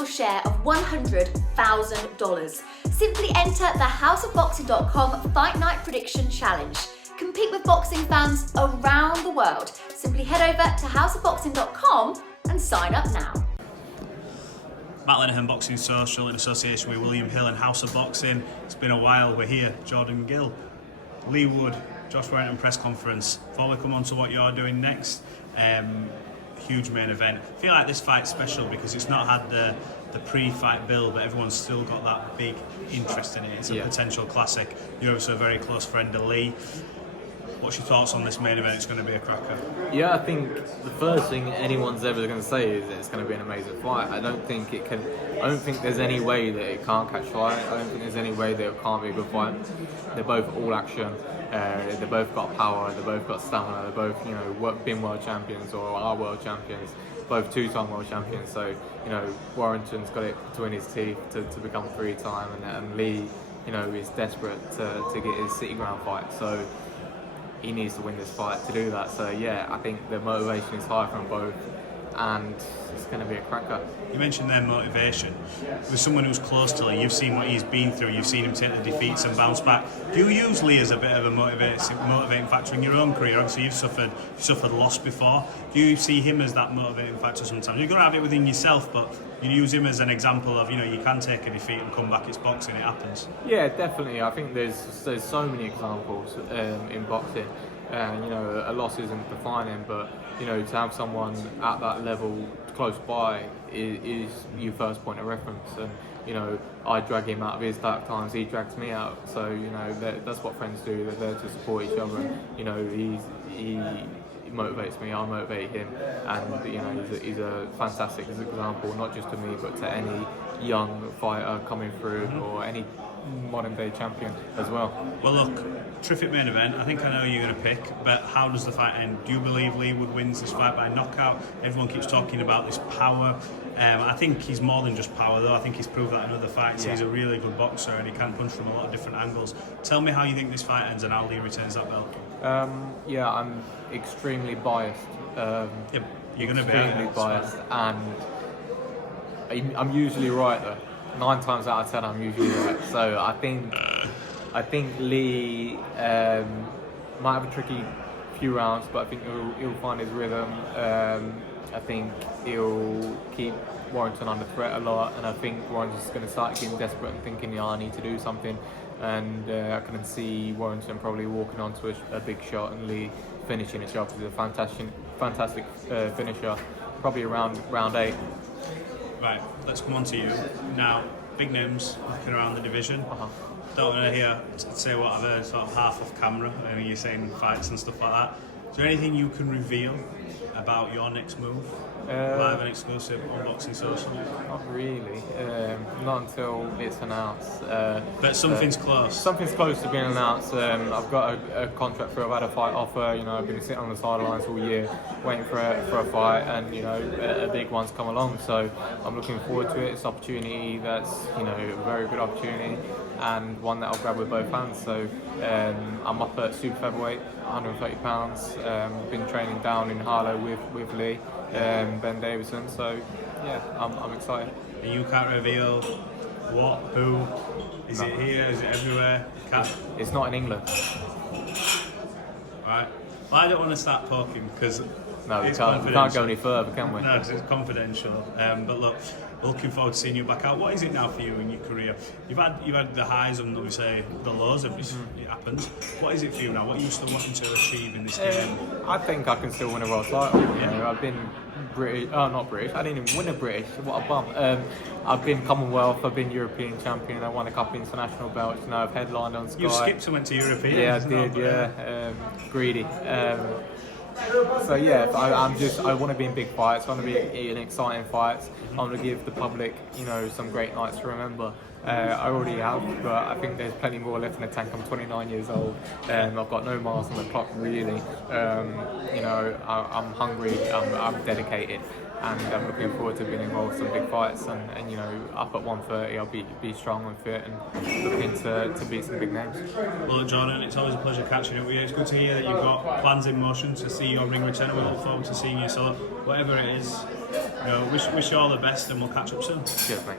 your share of $100,000. Simply enter the houseofboxing.com Fight Night Prediction Challenge. Compete with boxing fans around the world. Simply head over to houseofboxing.com and sign up now. Matt Lenihan, Boxing Social, in association with William Hill and House of Boxing. It's been a while, we're here. Jordan Gill, Leigh Wood, Josh Warrington press conference. Before we come on to what you're doing next, huge main event. I feel like this fight's special because it's not had the pre-fight build, but everyone's still got that big interest in it. It's a potential classic. You're also a very close friend of Leigh. What's your thoughts on this main event? It's going to be a cracker. Yeah, I think the first thing anyone's ever going to say is that it's going to be an amazing fight. I don't think there's any way that it can't catch fire. I don't think there's any way that it can't be a good fight. They're both all action. They both got power. They both got stamina. They both, been world champions or are world champions. Both two-time world champions. So, Warrington's got it between his teeth to become three-time, and Leigh, is desperate to get his City Ground fight. So he needs to win this fight to do that. So yeah, I think the motivation is high from both, and it's going to be a cracker. You mentioned their motivation. With someone who's close to Leigh, you've seen what he's been through, you've seen him take the defeats and bounce back. Do you use Leigh as a bit of a motivating factor in your own career? Obviously you've suffered loss before. Do you see him as that motivating factor sometimes? You've got to have it within yourself, but you use him as an example of, you can take a defeat and come back. It's boxing, it happens. Yeah, definitely. I think there's so many examples in boxing. A loss isn't defining, but to have someone at that level close by is your first point of reference. And I drag him out of his dark times, he drags me out. So that's what friends do. They're there to support each other. And, he motivates me, I motivate him, and he's a fantastic example, not just to me but to any young fighter coming through, or any modern day champion as well. Well look, terrific main event. I think I know who you're going to pick, but how does the fight end? Do you believe Leigh Wood wins this fight by knockout? Everyone keeps talking about this power. I think he's more than just power though. I think he's proved that in other fights. He's a really good boxer and he can punch from a lot of different angles. Tell me how you think this fight ends and how Leigh retains that belt. I'm extremely biased. You're going to be extremely biased, and I'm usually right though. 9 times out of 10, I'm usually right. So I think Leigh might have a tricky few rounds, but I think he'll find his rhythm. I think he'll keep Warrington under threat a lot, and I think Warrington's going to start getting desperate and thinking, I need to do something. And I can see Warrington probably walking onto a big shot and Leigh finishing it off. He's a fantastic finisher, probably around round 8. Right, let's come on to you. Now, big names looking around the division. Don't want to say what I've heard sort of half off camera. I mean, you're saying fights and stuff like that. Is there anything you can reveal about your next move? Live and exclusive on Boxing Social? Not really. Not until it's announced. But something's close. Something's close to being announced. I've got a contract through. I've had a fight offer. I've been sitting on the sidelines all year, waiting for a fight, and a big one's come along. So I'm looking forward to it. It's an opportunity that's a very good opportunity, and one that I'll grab with both hands. So I'm up at super featherweight, 130 pounds. Been training down in Harlow with Leigh. Ben Davison, so yeah, I'm excited. And you can't reveal what, who, is it here, is it everywhere? It's not in England. Right. Well, I don't want to start poking because we can't go any further, can we? No, because it's confidential. But look, we're looking forward to seeing you back out. What is it now for you in your career? You've had the highs and obviously the lows. It happens. What is it for you now? What are you still wanting to achieve in this game? I think I can still win a world title. I've been British. Oh, not British. I didn't even win a British. What a bum. I've been Commonwealth. I've been European champion. I won a couple of international belts. I've headlined on Sky. You skipped and went to European. Yeah, I did. Yeah, greedy. So yeah, I want to be in big fights. I want to be in exciting fights. I want to give the public, some great nights to remember. I already have, but I think there's plenty more left in the tank. I'm 29 years old. I've got no miles on the clock really. I'm hungry. I'm dedicated. And I'm looking forward to being involved in some big fights, and up at 130 I'll be strong and fit and looking to beat some big names. Well, Jordan, it's always a pleasure catching up with you. It's good to hear that you've got plans in motion to see your ring return, and we look forward to seeing you. So whatever it is, wish you all the best, and we'll catch up soon. Cheers, mate.